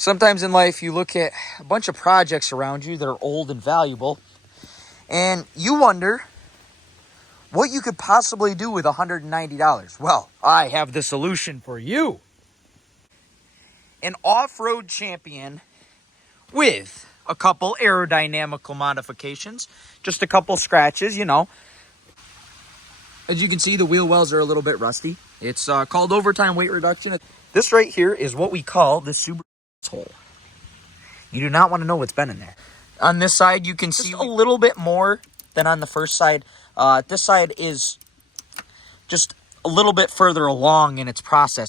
Sometimes in life, you look at a bunch of projects around you that are old and valuable, and you wonder what you could possibly do with $190. Well, I have the solution for you. An off-road champion with a couple aerodynamical modifications, just a couple scratches, you know. As you can see, the wheel wells are a little bit rusty. It's called overtime weight reduction. This right here is what we call the Subaru hole. You do not want to know what's been in there. On this side, you can see a little bit more than on the first side. This side is just a little bit further along in its process.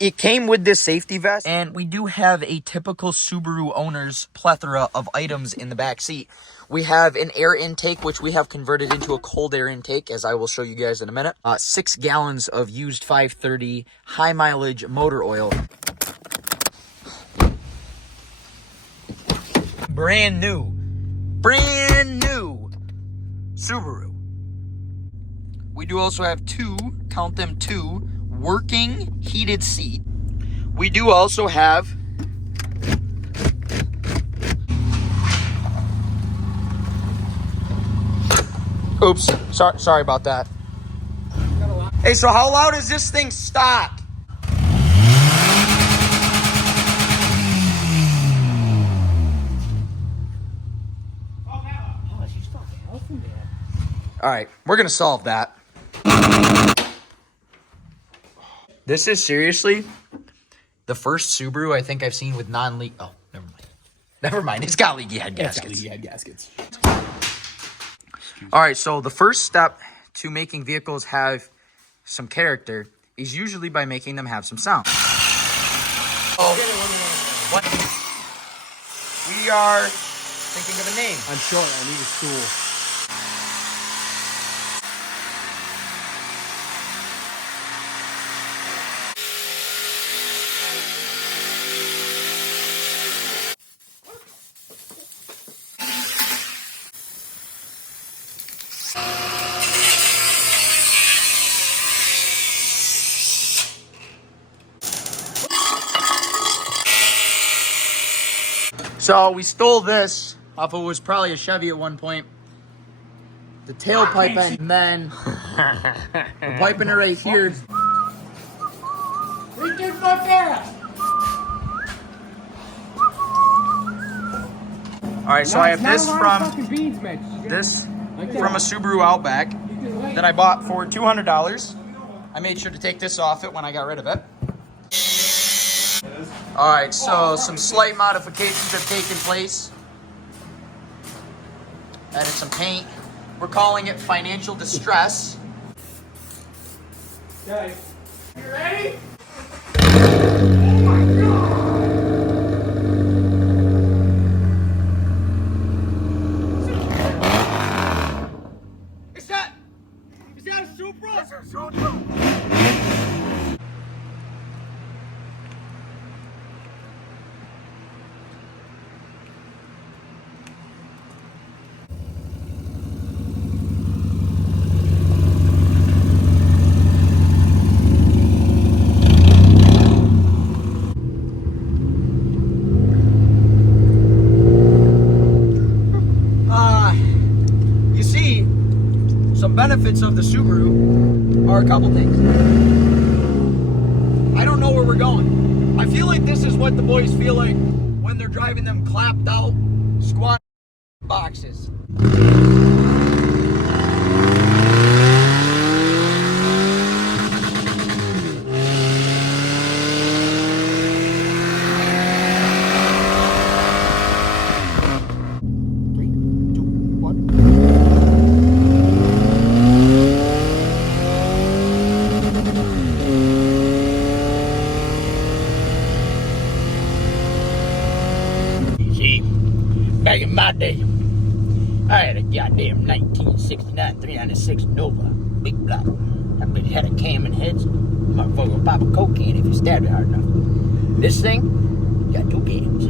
It came with this safety vest, and we do have a typical Subaru owner's plethora of items in the back seat. We have an air intake, which we have converted into a cold air intake, as I will show you guys in a minute. 6 gallons of used 530 high mileage motor oil. Brand new Subaru. We do also have two working heated seat. We do also have oops, sorry about that. Hey, so how loud is this thing stock? All right, we're gonna solve that. This is seriously the first Subaru I think I've seen with non-leak. Oh, never mind. It's got leaky head gaskets. All right, so the first step to making vehicles have some character is usually by making them have some sound. Oh, what? We are thinking of a name. I'm short. I need a stool. So we stole this off of what was probably a Chevy at one point. The tailpipe end, and then the pipe in it right here. Alright, so I have this from a Subaru Outback that I bought for $200. I made sure to take this off it when I got rid of it. Alright, so some slight modifications have taken place. Added some paint. We're calling it financial distress. Okay. You ready? Is that a Supra? That's a Supra. Some benefits of the Subaru are a couple things. I don't know where we're going. I feel like this is what the boys feel like when they're driving them clapped out squat boxes. Back in my day, I had a goddamn 1969 306 Nova, big block. I bet it had a cam and heads. Motherfucker will pop a cocaine if you stab it hard enough. This thing got 2 cams.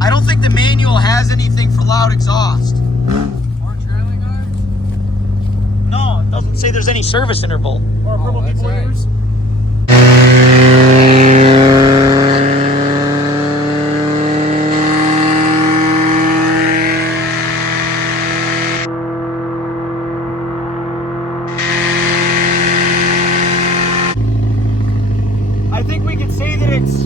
I don't think the manual has anything for loud exhaust. Or trailing guards? No, it doesn't say there's any service interval. Or purple that's deployers? I think we can say that it's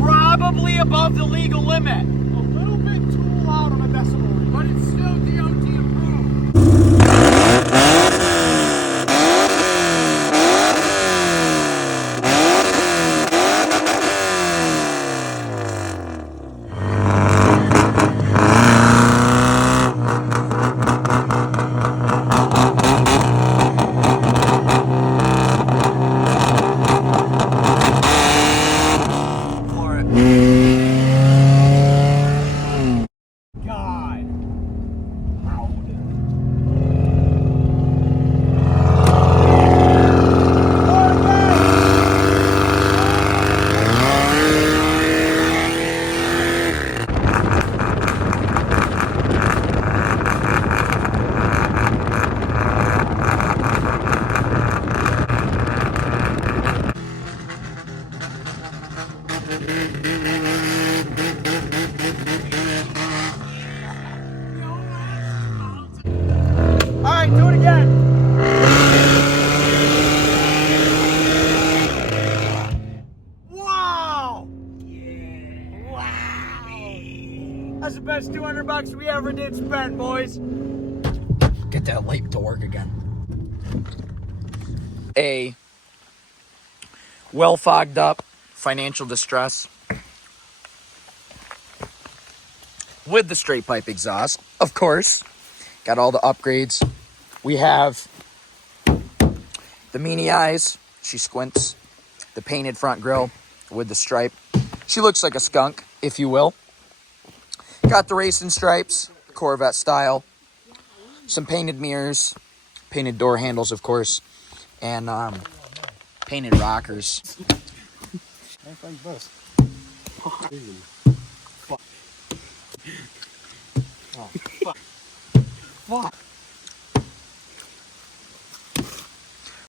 probably above the legal limit. A little bit too loud on a decibel reader. But it's still DOT approved. God. Alright, do it again. Wow! Wow! That's the best 200 bucks we ever did spend, boys. Get that light to work again. A well fogged up financial distress with the straight pipe exhaust, of course. Got all the upgrades. We have the meanie eyes. She squints. The painted front grille with the stripe. She looks like a skunk, if you will. Got the racing stripes, Corvette style. Some painted mirrors. Painted door handles, of course. And painted rockers. I find best. Fuck.